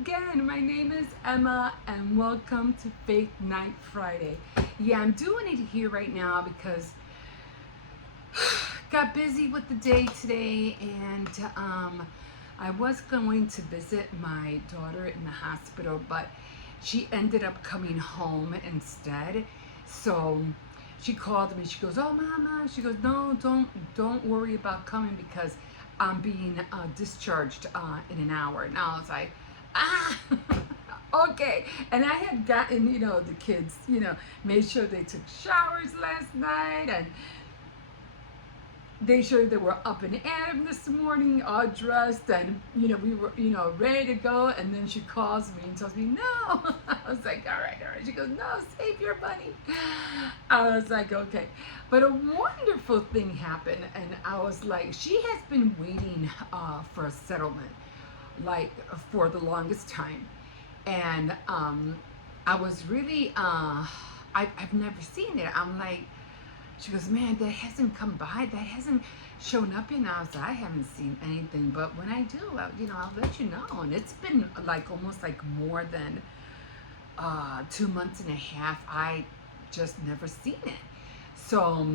again. My name is Emma and welcome to Faith Night Friday. Yeah, I'm doing it here right now because got busy with the day today and I was going to visit my daughter in the hospital, but she ended up coming home instead. So she called me. She goes, "Oh, Mama." She goes, "No, don't worry about coming because I'm being discharged in an hour." And I was like, "Ah, okay." And I had gotten, the kids, made sure they took showers last night and they sure they were up and at 'em this morning, all dressed, and we were ready to go. And then she calls me and tells me no. I was like, all right. She goes, "No, save your money." I was like, okay. But a wonderful thing happened, and I was like, she has been waiting for a settlement, like for the longest time, and I was really I've never seen it. I'm like, she goes, "Man, that hasn't come by. That hasn't shown up in us. I haven't seen anything. But when I do, I'll let you know." And it's been like almost like more than 2 months and a half. I just never seen it. So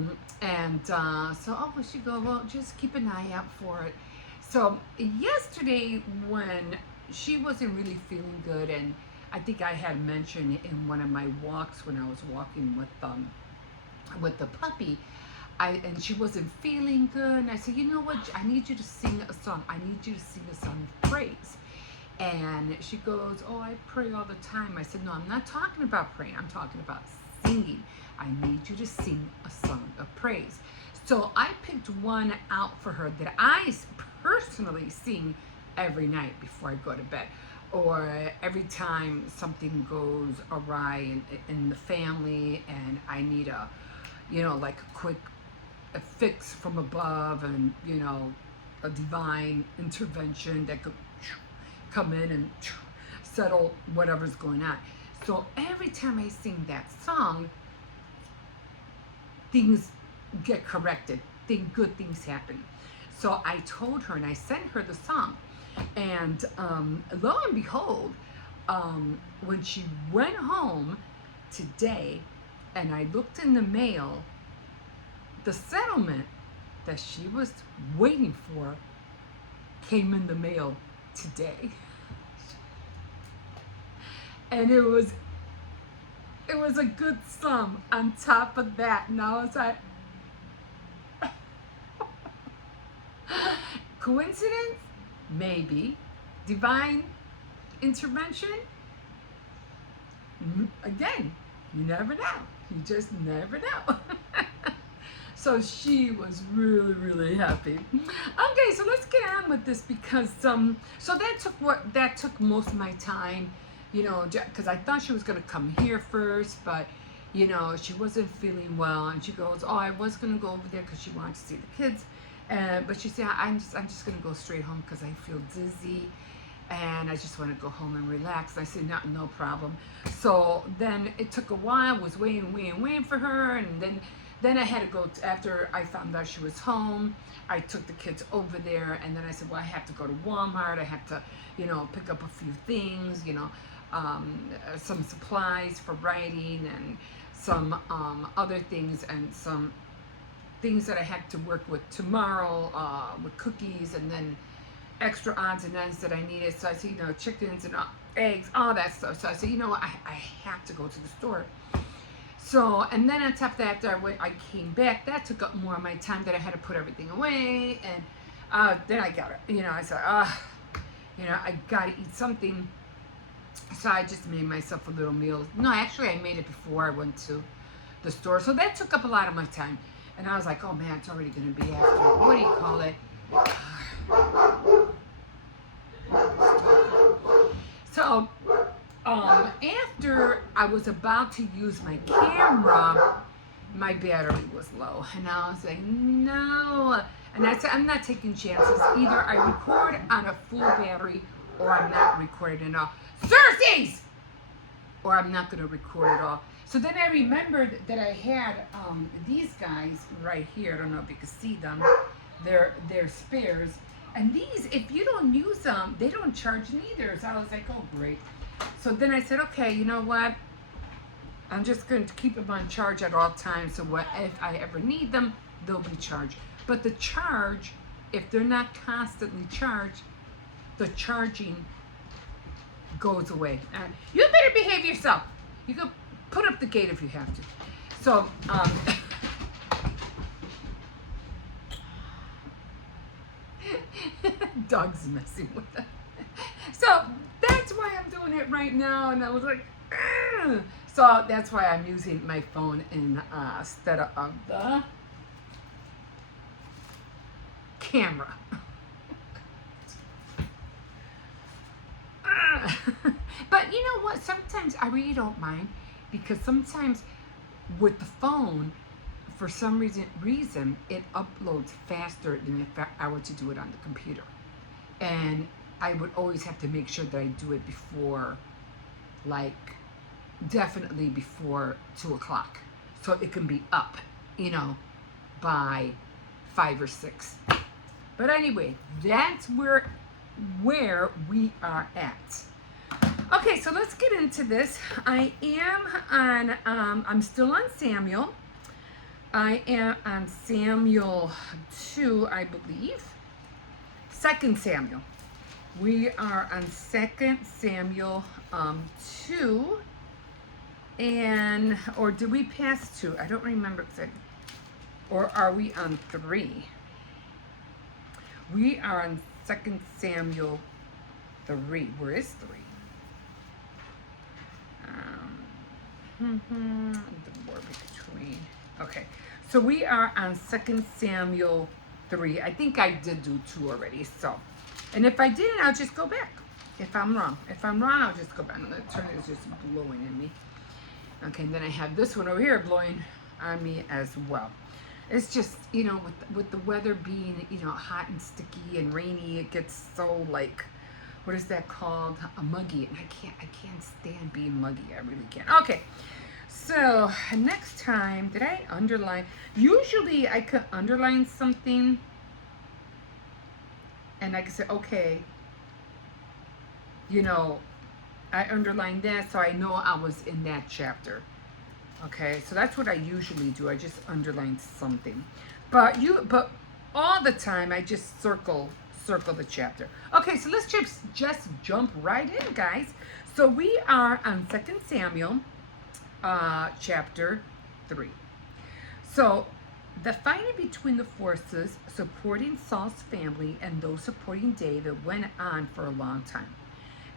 she go, "Well, just keep an eye out for it." So yesterday when she wasn't really feeling good, and I think I had mentioned in one of my walks when I was walking with the puppy, and she wasn't feeling good, and I said, "You know what, I need you to sing a song. I need you to sing a song of praise." And she goes, "Oh, I pray all the time." I said, "No, I'm not talking about praying. I'm talking about singing. I need you to sing a song of praise." So I picked one out for her that I personally sing every night before I go to bed, or every time something goes awry in the family and I need like a quick fix from above, and a divine intervention that could come in and settle whatever's going on. So every time I sing that song, things get corrected, good things happen. So I told her and I sent her the song, and lo and behold, when she went home today and I looked in the mail, the settlement that she was waiting for came in the mail today. And it was a good sum on top of that. And I was like, coincidence? Maybe. Divine intervention? Again, you never know. You just never know. So she was really, really happy. Okay, so let's get on with this because so that took most of my time, because I thought she was gonna come here first, but she wasn't feeling well, and she goes, "Oh, I was gonna go over there because she wanted to see the kids, but she said I'm just gonna go straight home because I feel dizzy, and I just want to go home and relax." I said, no problem. So then it took a while. I was waiting for her, and then I had to go after I found out she was home. I took the kids over there, and then I said, "Well, I have to go to Walmart. I have to, pick up a few things, some supplies for writing and some other things, and some things that I had to work with tomorrow with cookies, and then extra odds and ends that I needed." So I said, chickens and eggs, all that stuff. So I said, I have to go to the store. So, and then on top of that, after I came back, that took up more of my time, that I had to put everything away, and then I got it. I said, I gotta eat something. So I just made myself a little meal. No, actually, I made it before I went to the store. So that took up a lot of my time. And I was like, oh man, it's already gonna be after, what do you call it? So after I was about to use my camera, my battery was low, and I was like, no. And I said, I'm not taking chances. Either I record on a full battery, or I'm not recording at all. Cersei's! Or I'm not going to record at all. So then I remembered that I had these guys right here. I don't know if you can see them. They're spares. And these, if you don't use them, they don't charge neither. So I was like, oh, great. So then I said, okay, you know what? I'm just going to keep them on charge at all times. So what if I ever need them, they'll be charged. But the charge, if they're not constantly charged, the charging goes away. And you better behave yourself. You can put up the gate if you have to. So, dog's messing with it. So that's why I'm doing it right now. And I was like, ugh. So that's why I'm using my phone instead of the camera. But you know what? Sometimes I really don't mind, because sometimes with the phone, for some reason it uploads faster than if I were to do it on the computer. And I would always have to make sure that I do it before, like, definitely before 2 o'clock, so it can be up, by 5 or 6. But anyway, that's where we are at. Okay, so let's get into this. I am on, I'm still on Samuel. I am on Samuel 2, I believe. 2 Samuel. We are on 2 Samuel 2. Or did we pass 2? I don't remember exactly. Or are we on 3? We are on 2 Samuel 3. Where is 3? The war between. Okay, so we are on 2 Samuel 3. I think I did do 2 already. So, and if I didn't, I'll just go back. If I'm wrong, I'll just go back. And the turn is just blowing in me. Okay, and then I have this one over here blowing on me as well. It's just, with the weather being, hot and sticky and rainy, it gets so, like, what is that called? Muggy. And I can't stand being muggy. I really can't. Okay. So next time, did I underline? Usually I could underline something and I could say, okay, I underlined that, so I know I was in that chapter. Okay, so that's what I usually do. I just underline something. But all the time I just circle the chapter. Okay, so let's just jump right in, guys. So we are on 2 Samuel chapter 3. So the fighting between the forces supporting Saul's family and those supporting David went on for a long time.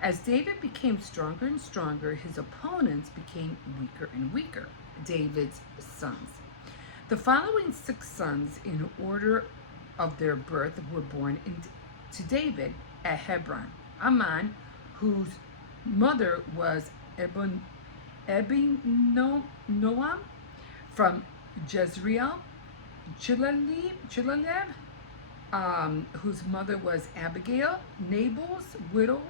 As David became stronger and stronger, his opponents became weaker and weaker, David's sons. The following 6 sons, in order of their birth, were born to David at Hebron: Amnon, whose mother was Ebinoam from Jezreel; Chilaleb, whose mother was Abigail; Nabal's widow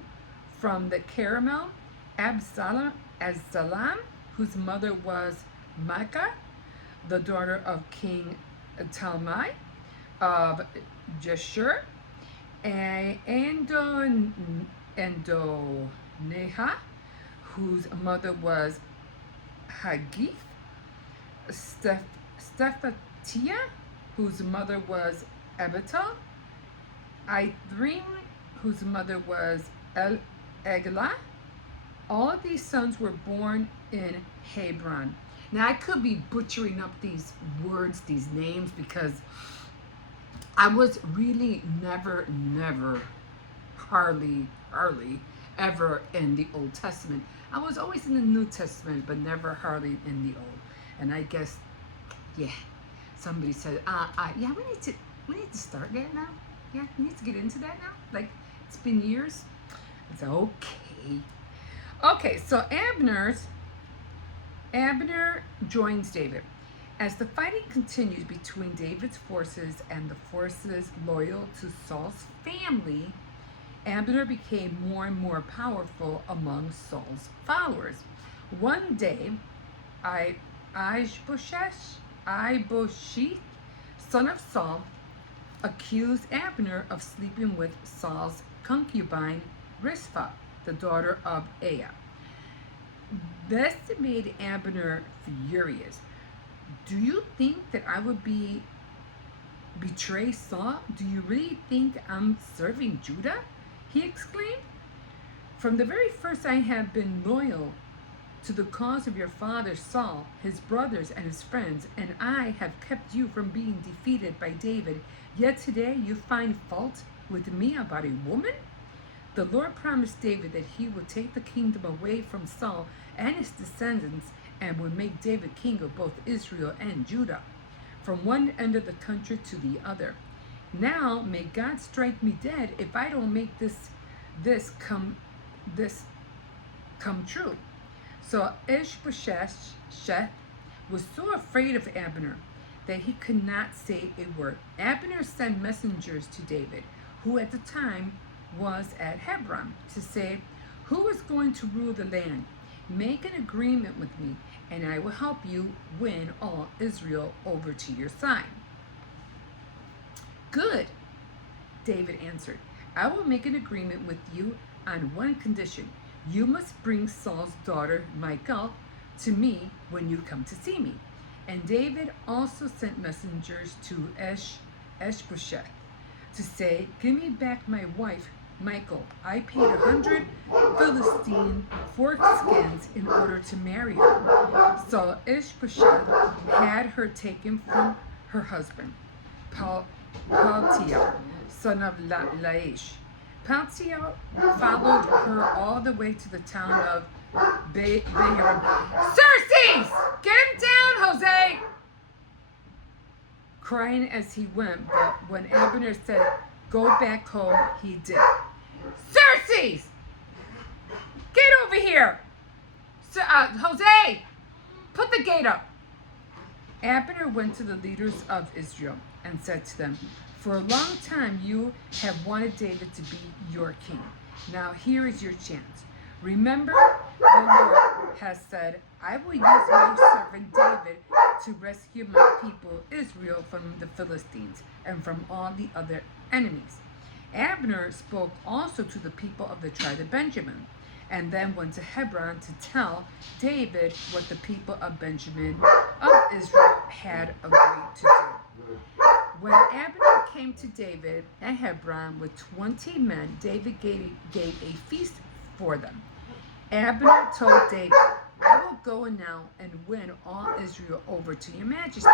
from the Carmel; Absalom, whose mother was Maacah, the daughter of King Talmai of Jeshur; and Endoneha, whose mother was Haggith; Stephatia, whose mother was Abital; Ithrim, whose mother was Eglah. All of these sons were born in Hebron. Now I could be butchering up these words, these names, because I was really never, hardly ever in the Old Testament. I was always in the New Testament, but never hardly in the Old. And I guess, somebody said, yeah, we need to start that now. Yeah, we need to get into that now. Like, it's been years. It's okay. Okay, so Abner joins David. As the fighting continues between David's forces and the forces loyal to Saul's family, Abner became more and more powerful among Saul's followers. One day, Ishbosheth, son of Saul, accused Abner of sleeping with Saul's concubine Rizpah, the daughter of Aiah. This made Abner furious. Do you think that I would betray Saul? Do you really think I'm serving Judah? He exclaimed. From the very first I have been loyal to the cause of your father Saul, his brothers, and his friends, and I have kept you from being defeated by David. Yet today you find fault with me about a woman? The Lord promised David that he would take the kingdom away from Saul and his descendants and would make David king of both Israel and Judah, from one end of the country to the other. Now may God strike me dead if I don't make this come true. So Ishbosheth was so afraid of Abner that he could not say a word. Abner sent messengers to David, who at the time was at Hebron, to say, "Who is going to rule the land? Make an agreement with me, and I will help you win all Israel over to your side." "Good," David answered. "I will make an agreement with you on one condition. You must bring Saul's daughter Michal to me when you come to see me." And David also sent messengers to Ishbosheth to say, "Give me back my wife Michal. I paid 100 Philistine foreskins in order to marry her." So Ishbosheth had her taken from her husband, Paltiel, son of Laish. Paltiel followed her all the way to the town of Beharim. "Xerxes! Get him down, Jose!" crying as he went, but when Abner said, "Go back home," he did. "Xerxes! Get over here! Jose! Put the gate up!" Abner went to the leaders of Israel and said to them, "For a long time you have wanted David to be your king. Now here is your chance. Remember, the Lord has said, I will use my servant David to rescue my people Israel from the Philistines and from all the other enemies." Abner spoke also to the people of the tribe of Benjamin, and then went to Hebron to tell David what the people of Benjamin of Israel had agreed to do. When Abner came to David at Hebron with 20 men, David gave a feast for them. Abner told David, "I will go now and win all Israel over to your majesty.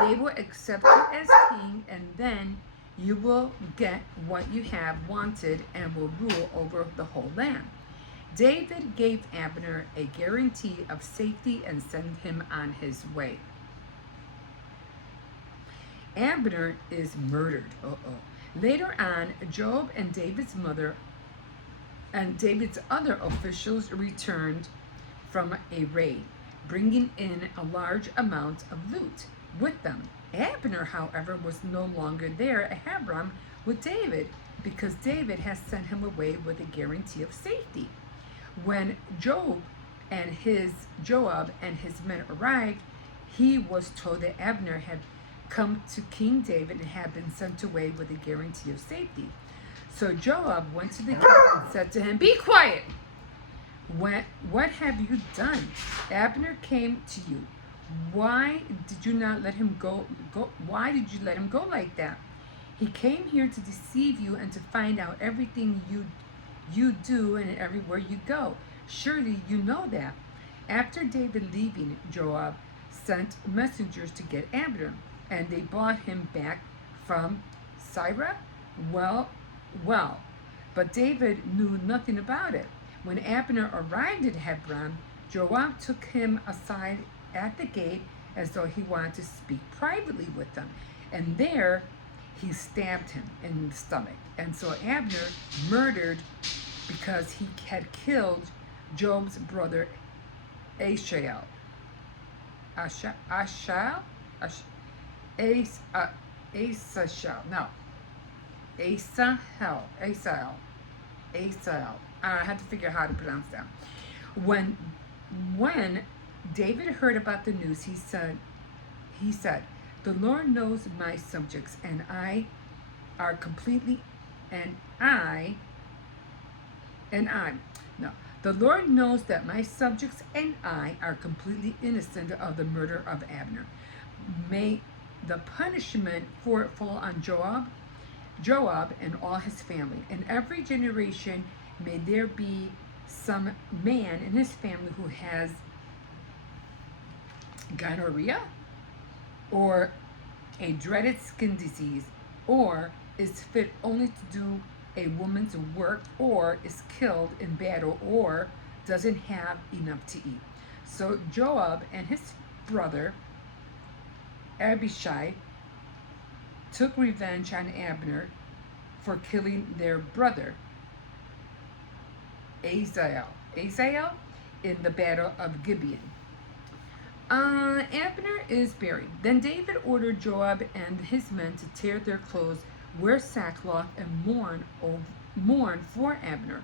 They will accept you as king, and then you will get what you have wanted and will rule over the whole land." David gave Abner a guarantee of safety and sent him on his way. Abner is murdered. Later on, Joab and David's mother and David's other officials returned from a raid, bringing in a large amount of loot with them. Abner, however, was no longer there at Hebron with David because David had sent him away with a guarantee of safety. When Joab and his men arrived, he was told that Abner had come to King David and had been sent away with a guarantee of safety. So Joab went to the king and said to him, "Be quiet! What have you done? Abner came to you. Why did you not let him go? Why did you let him go like that? He came here to deceive you and to find out everything you do and everywhere you go. Surely you know that." After David leaving, Joab sent messengers to get Abner, and they brought him back from Sirah. Well, but David knew nothing about it. When Abner arrived at Hebron, Joab took him aside at the gate as though he wanted to speak privately with him, and there he stabbed him in the stomach. And so Abner murdered because he had killed Joab's brother Asahel. I had to figure out how to pronounce that. When David heard about the news, he said, "The Lord knows my subjects, and I are completely, and I, and I, no, the Lord knows that my subjects and I are completely innocent of the murder of Abner. May the punishment for it fall on Joab and all his family. In every generation may there be some man in his family who has gonorrhea, or a dreaded skin disease, or is fit only to do a woman's work, or is killed in battle, or doesn't have enough to eat. So Joab and his brother Abishai took revenge on Abner for killing their brother Azael in the battle of Gibeon. Abner is buried. Then David ordered Joab and his men to tear their clothes, wear sackcloth, and mourn for Abner.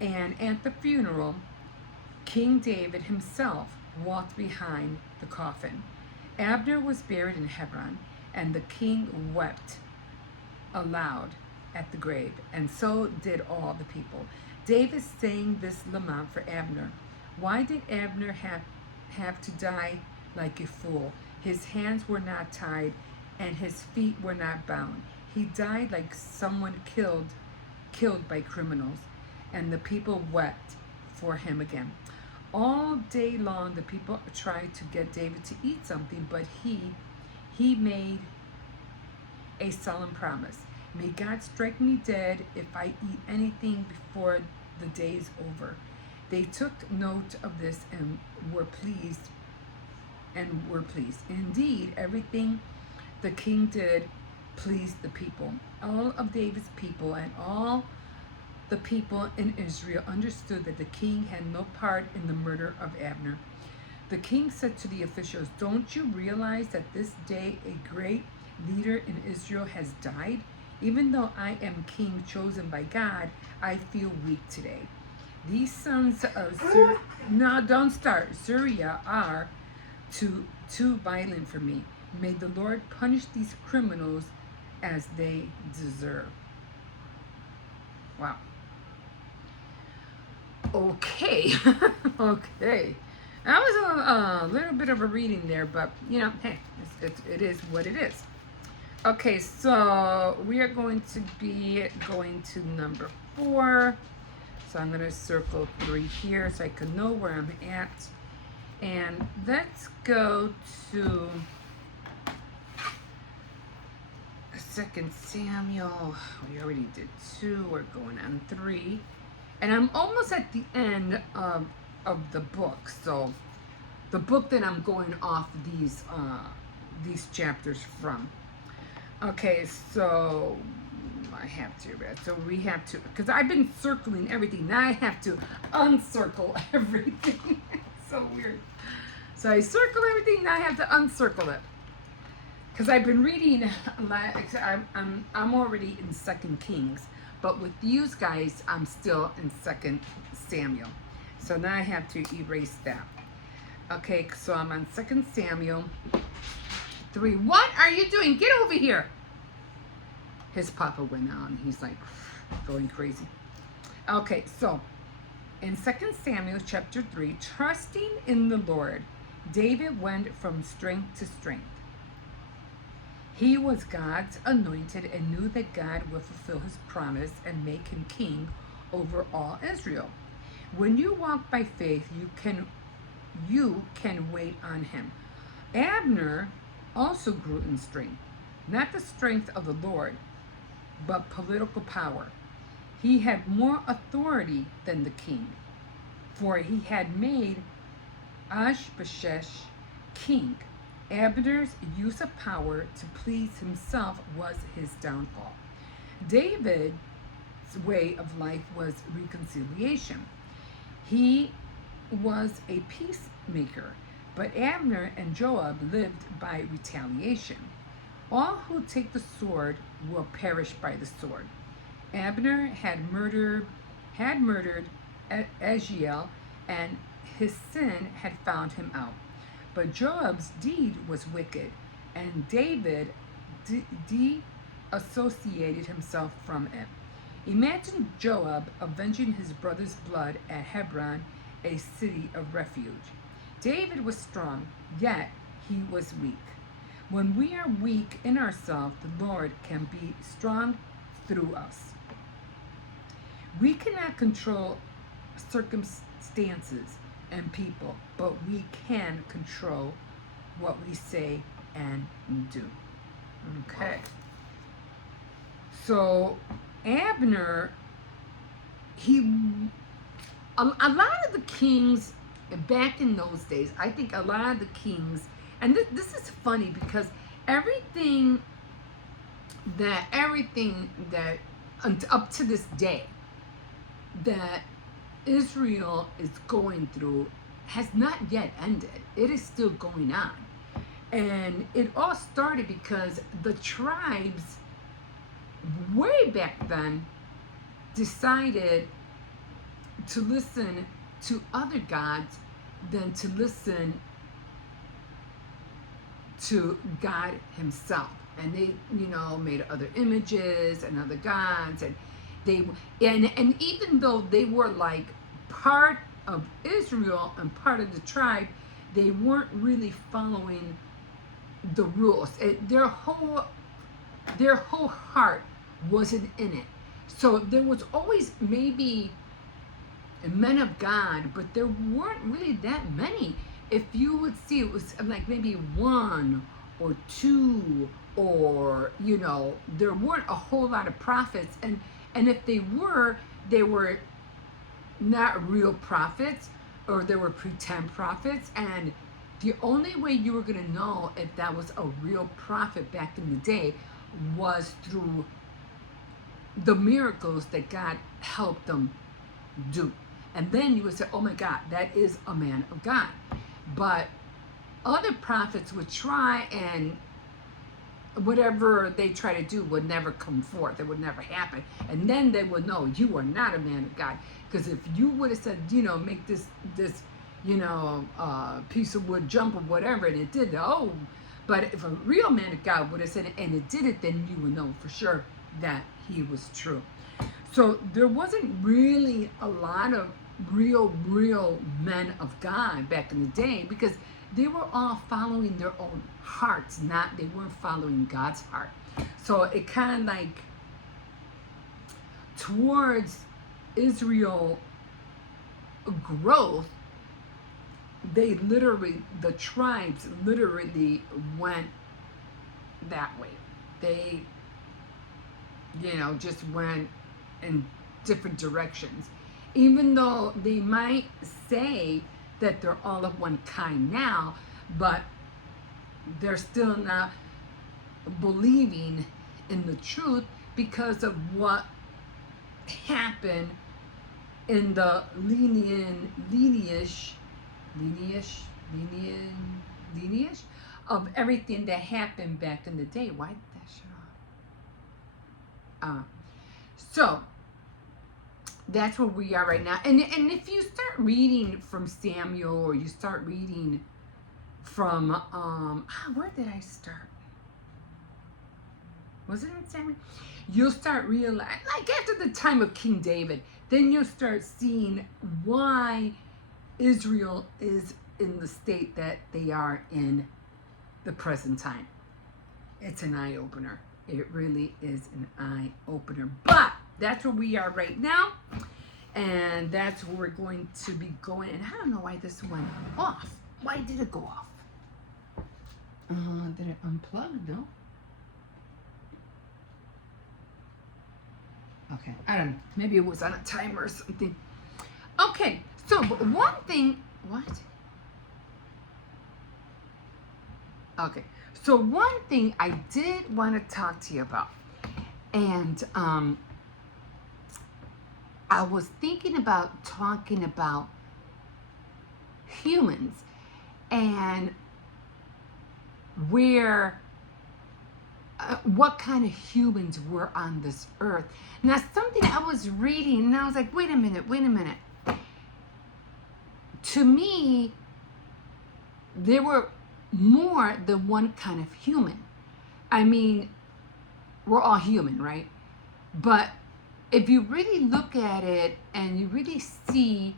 And at the funeral, King David himself walked behind the coffin. Abner was buried in Hebron, and the king wept aloud at the grave, and so did all the people. David sang this lament for Abner. Why did Abner have to die like a fool? His hands were not tied, and his feet were not bound. He died like someone killed by criminals, and the people wept for him again. All day long, the people tried to get David to eat something, but he made a solemn promise. May God strike me dead if I eat anything before the day is over. They took note of this and were pleased. Indeed, everything the king did pleased the people. All of David's people and all the people in Israel understood that the king had no part in the murder of Abner. The king said to the officials, "Don't you realize that this day a great leader in Israel has died? Even though I am king chosen by God, I feel weak today. These sons of Zeruiah are too violent for me. May the Lord punish these criminals as they deserve." Wow. Okay. Okay. That was a little bit of a reading there, but hey, it is what it is. Okay, so we are going to be going to number 4. So I'm going to circle 3 here so I can know where I'm at. And let's go to 2 Samuel. We already did 2. We're going on 3. And I'm almost at the end of the book. So the book that I'm going off these chapters from. Okay, so I have to, so we have to, because I've been circling everything. Now I have to uncircle everything. It's so weird. So I circle everything, now I have to uncircle it. Because I've been reading, I'm already in 2 Kings, but with you guys, I'm still in 2 Samuel. So now I have to erase that. Okay, so I'm on 2 Samuel 3. What are you doing? Get over here. His papa went on. He's like going crazy. Okay, so in 2 Samuel chapter 3, trusting in the Lord, David went from strength to strength. He was God's anointed and knew that God would fulfill his promise and make him king over all Israel. When you walk by faith, you can wait on him. Abner also grew in strength, not the strength of the Lord, but political power. He had more authority than the king, for he had made Ishbosheth king. Abner's use of power to please himself was his downfall. David's way of life was reconciliation. He was a peacemaker, but Abner and Joab lived by retaliation. All who take the sword will perish by the sword. Abner had murdered Azael, and his sin had found him out. But Joab's deed was wicked, and David disassociated himself from it. Imagine Joab avenging his brother's blood at Hebron, a city of refuge. David was strong, yet he was weak. When we are weak in ourselves, the Lord can be strong through us. We cannot control circumstances and people, but we can control what we say and do. Okay. So Abner, a lot of the kings back in those days, I think a lot of the kings, and this is funny because everything that up to this day that Israel is going through has not yet ended. It is still going on. And it all started because the tribes way back then decided to listen to other gods than to listen to God himself. And they, made other images and other gods, and and even though they were like part of Israel and part of the tribe, they weren't really following the rules. Their whole heart wasn't in it. So there was always maybe men of God, but there weren't really that many. If you would see, it was like maybe one or two, or there weren't a whole lot of prophets, and if they were not real prophets, or they were pretend prophets. And the only way you were going to know if that was a real prophet back in the day was through the miracles that God helped them do. And then you would say, oh my God, that is a man of God. But other prophets would try, and whatever they try to do would never come forth. It would never happen. And then they would know you are not a man of God. Because if you would have said, make this piece of wood jump or whatever, and it did, but if a real man of God would have said it and it did it, then you would know for sure that he was true. So there wasn't really a lot of real men of God back in the day, because they were all following their own hearts, they weren't following God's heart. So it kind of like towards Israel growth, the tribes literally went that way. They, just went in different directions. Even though they might say that they're all of one kind now, but they're still not believing in the truth because of what happened in the lineage of everything that happened back in the day. Why did that shut off? So that's where we are right now. And if you start reading from Samuel, or you start reading from where did I start? Was it in Samuel? You'll start realizing, like after the time of King David, then you'll start seeing why Israel is in the state that they are in the present time. It's an eye-opener. It really is an eye-opener. But that's where we are right now, and that's where we're going to be going. And I don't know why this went off. Why did it go off? Did it unplug? No. Okay, I don't know. Maybe it was on a timer or something. Okay, so one thing. What? Okay, so one thing I did want to talk to you about, and I was thinking about talking about humans and where, what kind of humans were on this earth. Now, something I was reading, and I was like, wait a minute. To me, there were more than one kind of human. I mean, we're all human, right? But if you really look at it and you really see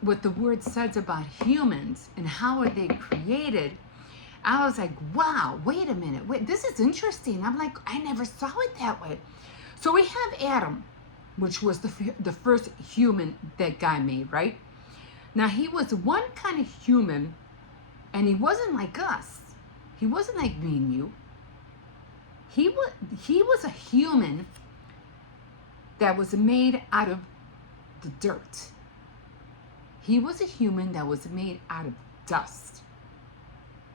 what the word says about humans and how are they created, I was like, wow, wait a minute, wait, this is interesting. I'm like, I never saw it that way. So we have Adam, which was the first human that God made, right? Now he was one kind of human, and he wasn't like us. He wasn't like me and you. He was a human that was made out of the dirt. He was a human that was made out of dust.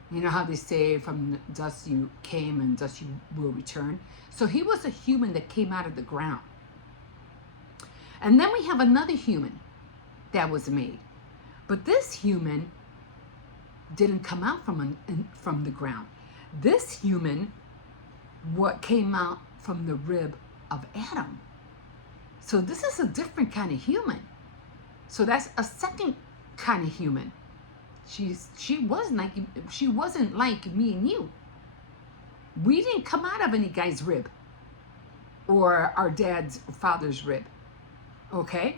You know how they say from dust you came and dust you will return? So he was a human that came out of the ground. And then we have another human that was made. But this human didn't come out from the ground. This human what came out from the rib of Adam. So this is a different kind of human. So that's a second kind of human. She wasn't like me and you. We didn't come out of any guy's rib or our dad's father's rib. Okay?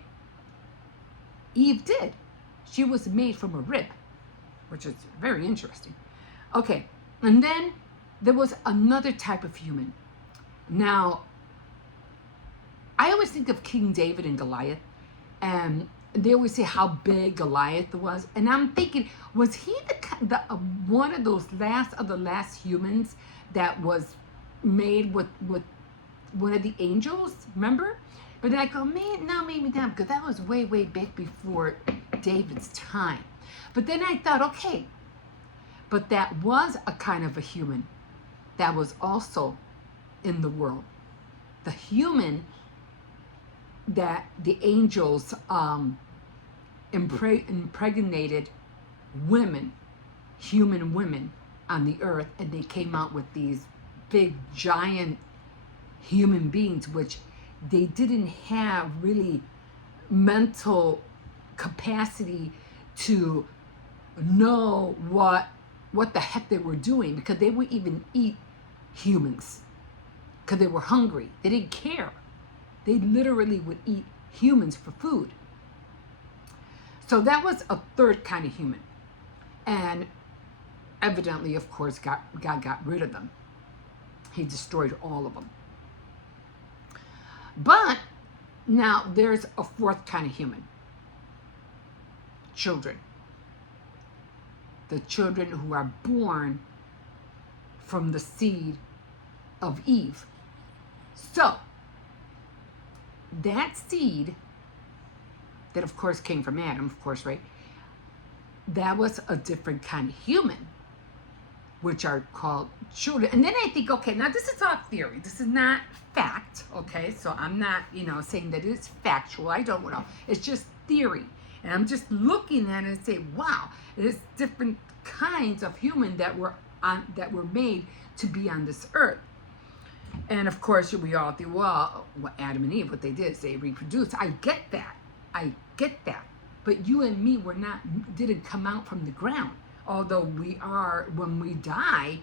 Eve did. She was made from a rib, which is very interesting. Okay, and then there was another type of human. Now, I always think of King David and Goliath, and they always say how big Goliath was, and I'm thinking, was he the one of those last humans that was made with one of the angels? Remember? But then I go, man, no, maybe not, because that was way back before David's time. But then I thought, okay, but that was a kind of a human that was also in the world. The human that the angels impregnated women, human women on the earth, and they came out with these big giant human beings, which they didn't have really mental capacity to know what the heck they were doing, because they would even eat humans because they were hungry. They didn't care. They literally would eat humans for food. So that was a third kind of human. And evidently, of course, God got rid of them. He destroyed all of them. But now there's a fourth kind of human. Children. The children who are born from the seed of Eve. So, that seed, that of course came from Adam, of course, right? That was a different kind of human, which are called children. And then I think, okay, now this is all theory. This is not fact, okay? So I'm not, saying that it's factual. I don't know. It's just theory. And I'm just looking at it and say, wow, there's different kinds of human that were made to be on this earth. And of course, we all think, well, what Adam and Eve, what they did is they reproduced. I get that. But you and me didn't come out from the ground. Although we are, when we die,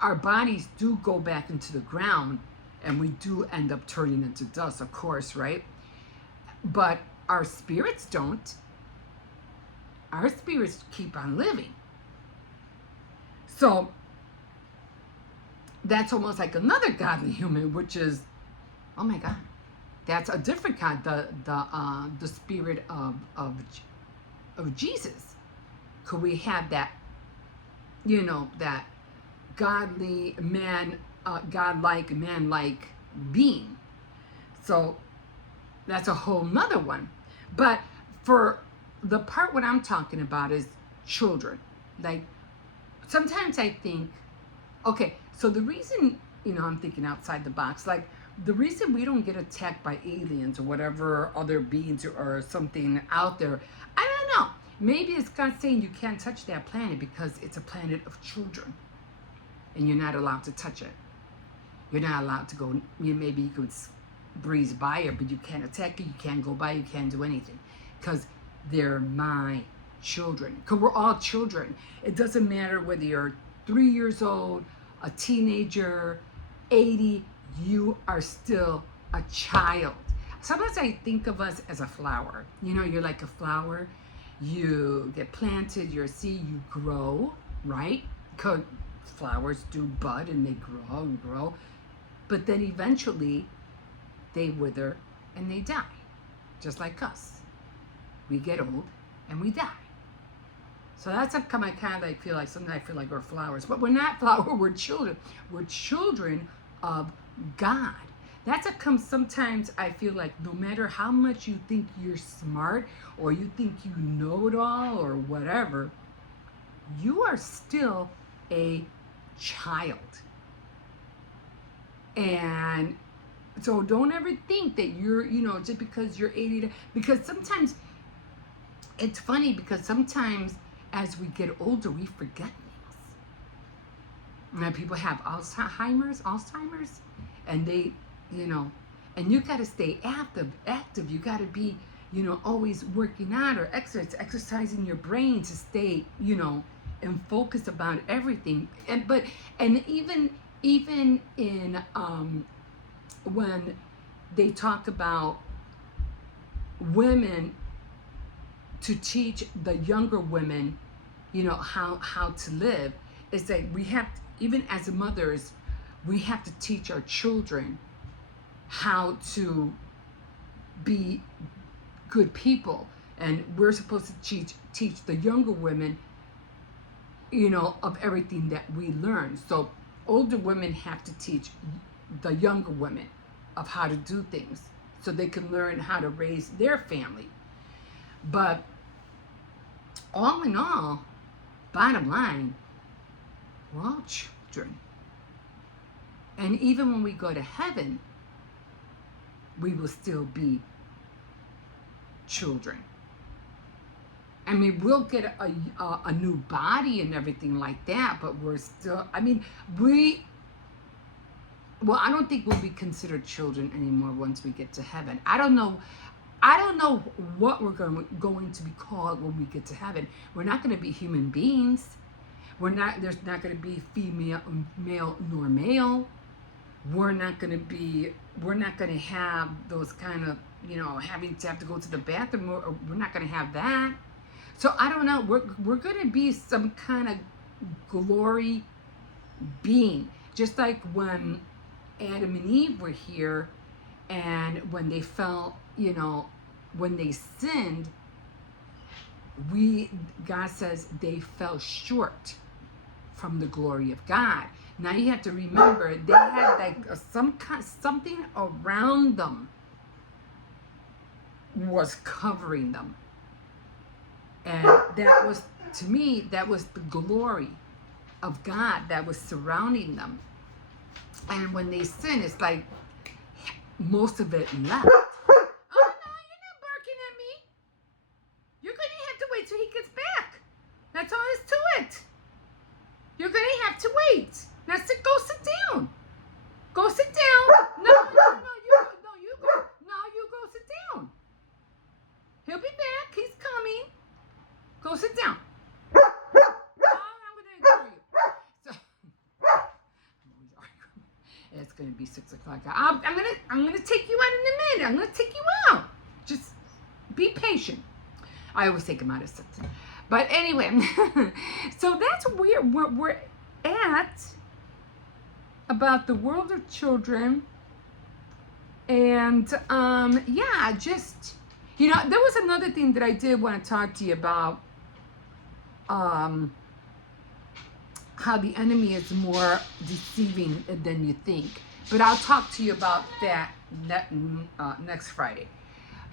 our bodies do go back into the ground, and we do end up turning into dust, of course, right? But our spirits don't. Our spirits keep on living. So that's almost like another godly human, which is, oh my God, that's a different kind. The spirit of Jesus. Could we have that? That godly man, godlike man-like being. So that's a whole nother one. But for the part what I'm talking about is children. Like, sometimes I think, okay, so the reason, I'm thinking outside the box, like the reason we don't get attacked by aliens or whatever other beings or something out there, I don't know. Maybe it's God saying you can't touch that planet because it's a planet of children and you're not allowed to touch it. You're not allowed to go, maybe you could breeze by it, but you can't attack it, you can't go by, you can't do anything because they're my children. Because we're all children. It doesn't matter whether you're 3 years old, a teenager, 80, you are still a child. Sometimes I think of us as a flower. You know, you're like a flower. You get planted, you're a seed, you grow, right? Because flowers do bud and they grow and grow. But then eventually they wither and they die, just like us. We get old and we die. So that's how come I kind of like feel like sometimes I feel like we're flowers, but we're not flowers. We're children. We're children of God. That's how come sometimes I feel like no matter how much you think you're smart or you think you know it all or whatever, you are still a child. And so don't ever think that you're, you know, just because you're 80, because sometimes it's funny because sometimes as we get older, we forget things. And people have Alzheimer's, and they, you know, and you got to stay active. You got to be, you know, always working out or exercising your brain to stay, you know, and focus about everything. And even in when they talk about women to teach the younger women, you know, how to live, it's like we have, even as mothers, we have to teach our children how to be good people, and we're supposed to teach the younger women, you know, of everything that we learn. So older women have to teach the younger women of how to do things so they can learn how to raise their family. But all in all, bottom line, we're all children. And even when we go to heaven, we will still be children. I mean, we'll get a new body and everything like that, but we're still, I mean, I don't think we'll be considered children anymore once we get to heaven. I don't know what we're going to be called when we get to heaven. We're not going to be human beings. There's not going to be female, male, nor male. We're not going to have those kind of, you know, having to have to go to the bathroom. We're not going to have that. So I don't know. We're going to be some kind of glory being, just like when Adam and Eve were here, and when they fell, you know, when they sinned, God says they fell short from the glory of God. Now you have to remember they had like something around them was covering them, and that was, to me, that was the glory of God that was surrounding them. And when they sin, it's like most of it left. Oh no, you're not barking at me. You're going to have to wait till he gets back. That's all there's to it. You're going to have to wait. Now go sit down. Go sit down. No, you go sit down. He'll be back. He's coming. Go sit down. Oh, I'm going to ignore you. So, it's going to be 6 o'clock. I'm gonna take you out in a minute. I'm gonna take you out. Just be patient. I always take him out at 6. But anyway, so that's where we're at about the world of children. And yeah, just, you know, there was another thing that I did want to talk to you about. How the enemy is more deceiving than you think. But I'll talk to you about that next Friday.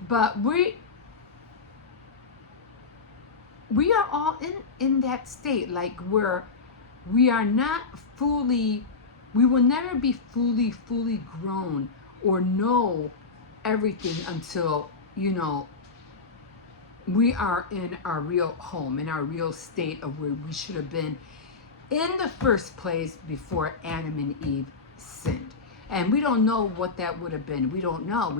But we are all in that state, like we are not fully, we will never be fully grown or know everything until, you know, we are in our real home, in our real state of where we should have been in the first place before Adam and Eve sinned. And we don't know what that would have been. We don't know.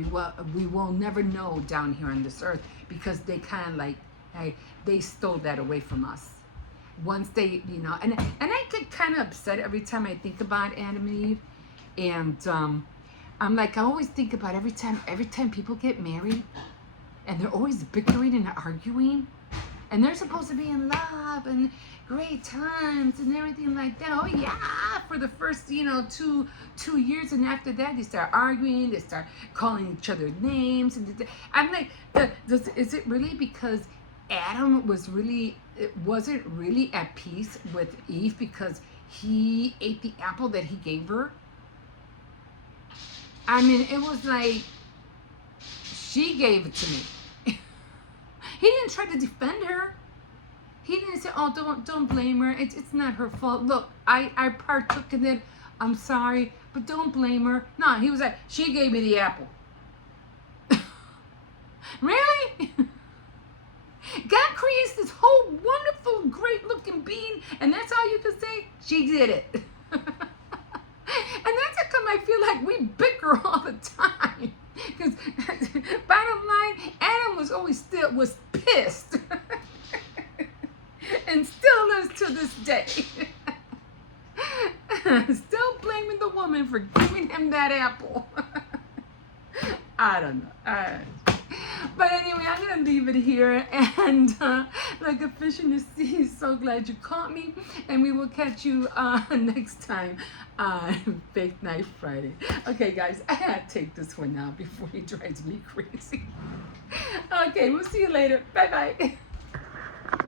We will never know down here on this earth, because they kind of like, hey, they stole that away from us. Once they, you know, and I get kind of upset every time I think about Adam and Eve. And I'm like, I always think about every time people get married and they're always bickering and arguing. And they're supposed to be in love and great times and everything like that. Oh yeah, for the first, 2 years, and after that they start arguing, they start calling each other names. And I'm like, is it really because Adam wasn't really at peace with Eve because he ate the apple that he gave her? I mean, it was like she gave it to me. He didn't try to defend her. He didn't say, "Oh, don't blame her. It's not her fault. Look, I partook in it. I'm sorry, but don't blame her." No, he was like, "She gave me the apple." Really? God creates this whole wonderful, great-looking being, and that's all you can say? She did it. And that's how come I feel like we bicker all the time. Because bottom line, Adam was pissed. And still is to this day. Still blaming the woman for giving him that apple. I don't know. But anyway, I'm going to leave it here. And like a fish in the sea, so glad you caught me. And we will catch you next time on Fake Night Friday. Okay, guys, I had to take this one out before he drives me crazy. Okay, we'll see you later. Bye-bye.